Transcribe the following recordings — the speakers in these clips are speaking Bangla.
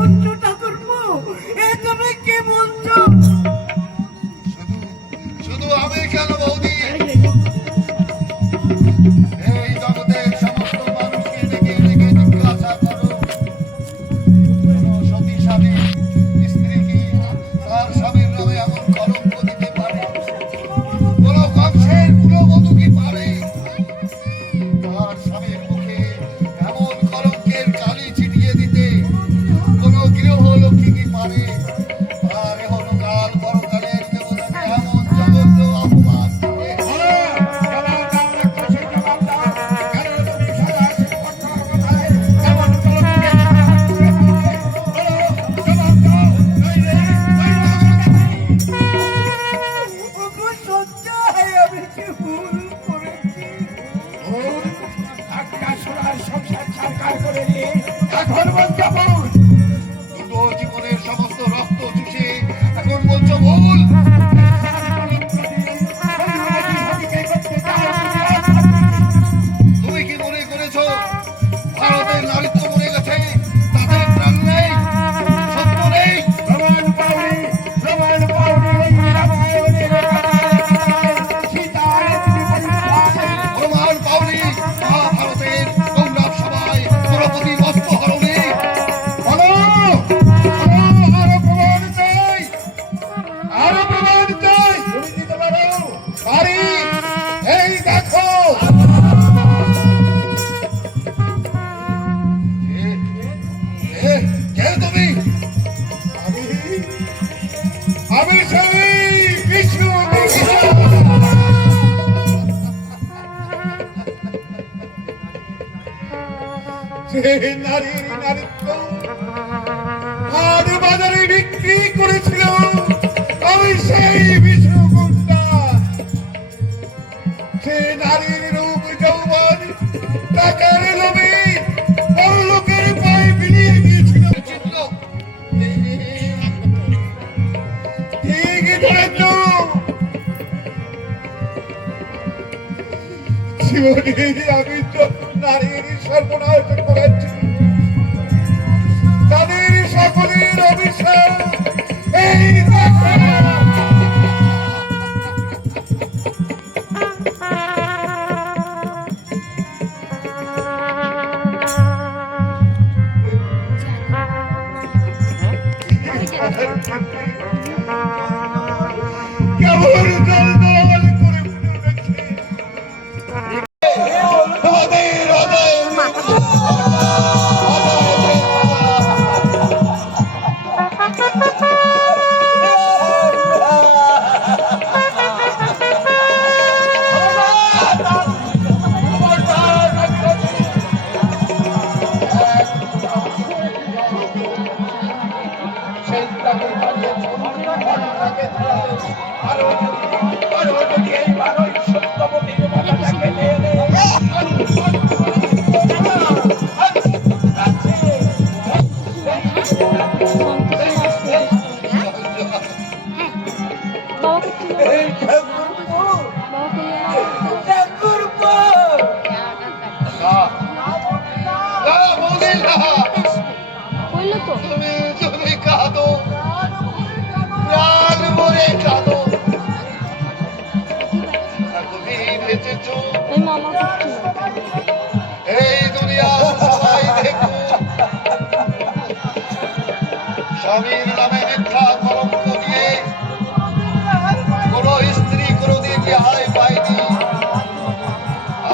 বলছো ঠাকুরপো? এ তুমি কি বলছো? শুধু আমি কেন বৌদি, এই জগতের সমস্ত মানুষকে ডেকে ডেকে জিজ্ঞাসা করো, কোন সতী স্বামী স্ত্রী কি তার স্বামীর নামে এমন কলঙ্ক দিতে পারে? কোন কংসের কুলবধূ কি পারে তার স্বামীর মুখে এমন কলঙ্কের কালি ছিটিয়ে দিতে? কোন গৃহলক্ষ্মী কি পারে তার হনকাল পরকালের দেবতাকে এমন জঘন্য অপমান দিতে? ওগো সত্যি আমি কি ভুল করেছি? দুটো জীবনের সমস্ত রক্ত চুষে এখন বলছো ভুল? তুমি কি মনে করেছো ভারতের নারীত্ব মরে গেছে, তাদের প্রাণ নেই, সত্য নেই? প্রমাণ পাওনি মহাভারতের গৌরব সভায় দ্রৌপদী বস্ত্র হরণে? বলো, আরো প্রমাণ চাই, আরো প্রমাণ চাই। তুমি দিতে পারো? পারি, এই দেখো। কে তুমি? আমি সেই বিষ্ণু। যে নারীর নারীত্ব হাট বাজারে বিক্রি করেছিল, আমি সেই বিষ্ণু গুন্ডা। সে নারীর রূপ যৌবন টাকার লোভে পরলোকের পায়ে বিলিয়ে দিয়েছিল। ঠিকই ধরেছ, জীবনে আমি যত নারীর সর্বনাশ করেছি, তাদের সকলের অভিশাপ এই দেখো। কেমন জল জল করে ফুটে উঠেছে আমাদের হৃদয়ে। তুমি কাঁদো, প্রাণ মরে কাঁদো, তুমি বেঁচেছো। এই দুনিয়ার সবাই দেখো, স্বামীর নামে মিথ্যা কলঙ্ক দিয়ে কোন স্ত্রী কোনদিন রেহাই পায়নি,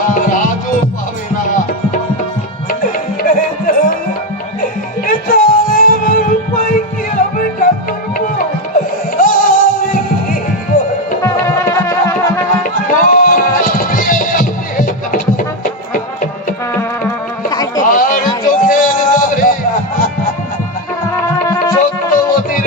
আর আজও পাবে না। আমার উপায় কি হবে ঠাকুরপো? আর চোখের জলে সত্যবতীর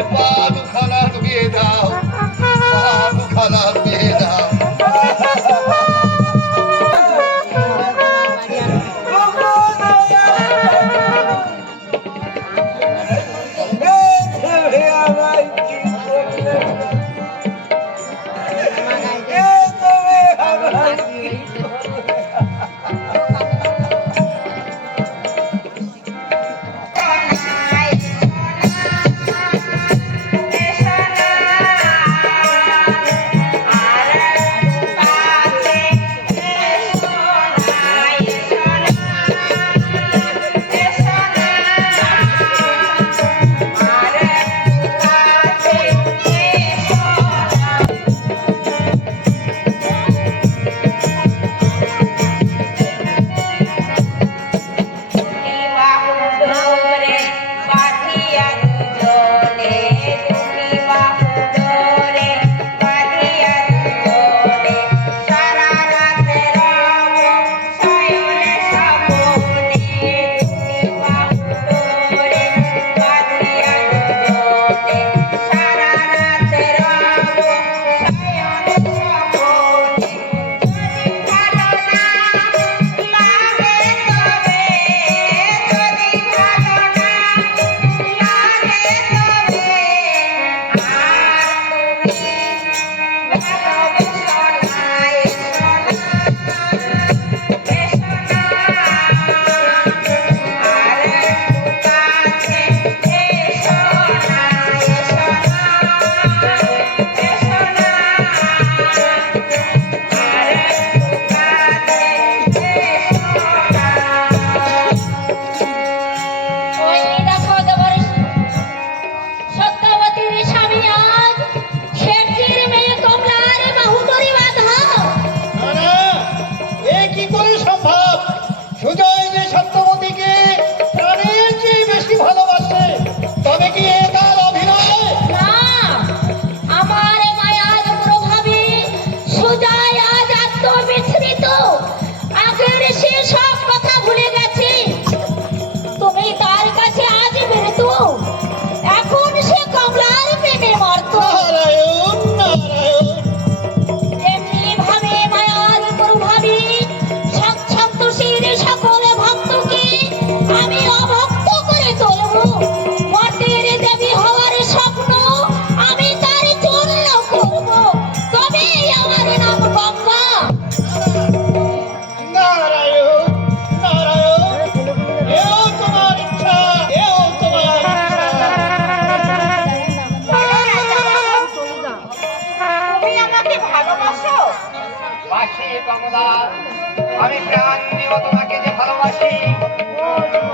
আমি প্রাণ দিয়েও তোমাকে যে ভালোবাসি।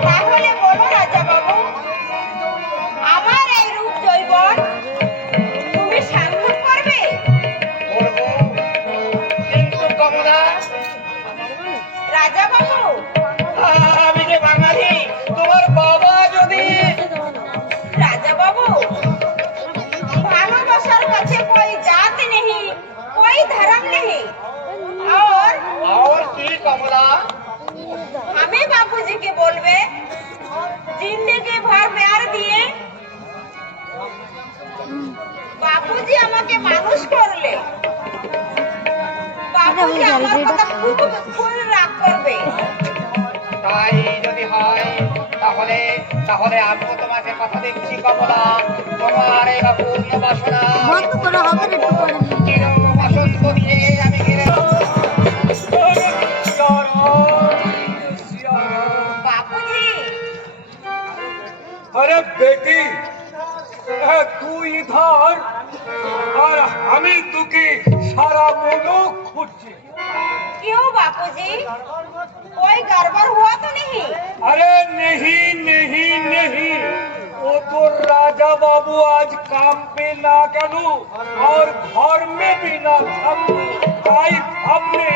তাহলে বলো রাজা বাবু, আমার এই রূপ জৈবন তুমি সাংঘাত করবে? করবো, কিন্তু কমলা রাজা বাবু, আমি যে বাঙালি, তোমার বাবা যদি राजा बाबू, भालोबासार काछे कोई जात नहीं, कोई धर्म नहीं, और की कमला हमें बापूजी के बोलबे जिंदगी भर प्यार दिए बापूजी আমাকে মানুষ করলে বাপুজি আমার কথা খুব খুব রাগ করবে। তাই যদি হয় তাহলে তাহলে আমিও তোমাকে কথা দিচ্ছি কমলা, তোমার এই অপূর্ণ বাসনা বন্ধ করা হবে না একটু পরে। বাসন্ত দিয়ে আমি ঘিরে बापूजी, अरे बेटी तू इधर और हमें तुके सारा मुलुक खुशी। क्यों बापूजी, कोई गड़बड़ हुआ तो नहीं? अरे नहीं नहीं नहीं, वो तो राजा बाबू आज काम पे ना गलू और घर में भी ना थकू। आई हमने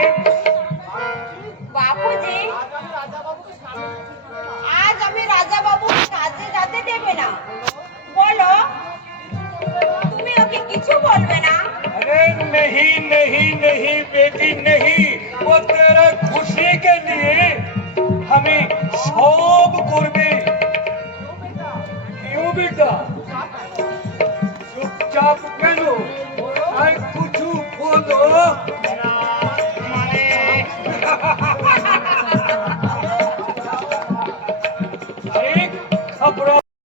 बापूजी, आज আমি রাজা বাবু কাজে যেতে দেবে না, বলো তুমি ওকে কিছু বলবে না? अरे नहीं नहीं नहीं बेटी नहीं, वो तेरे खुशी के लिए हमें सब करबे। क्यों बेटा चुपचाप केनो आई कुछ बोलो। মানে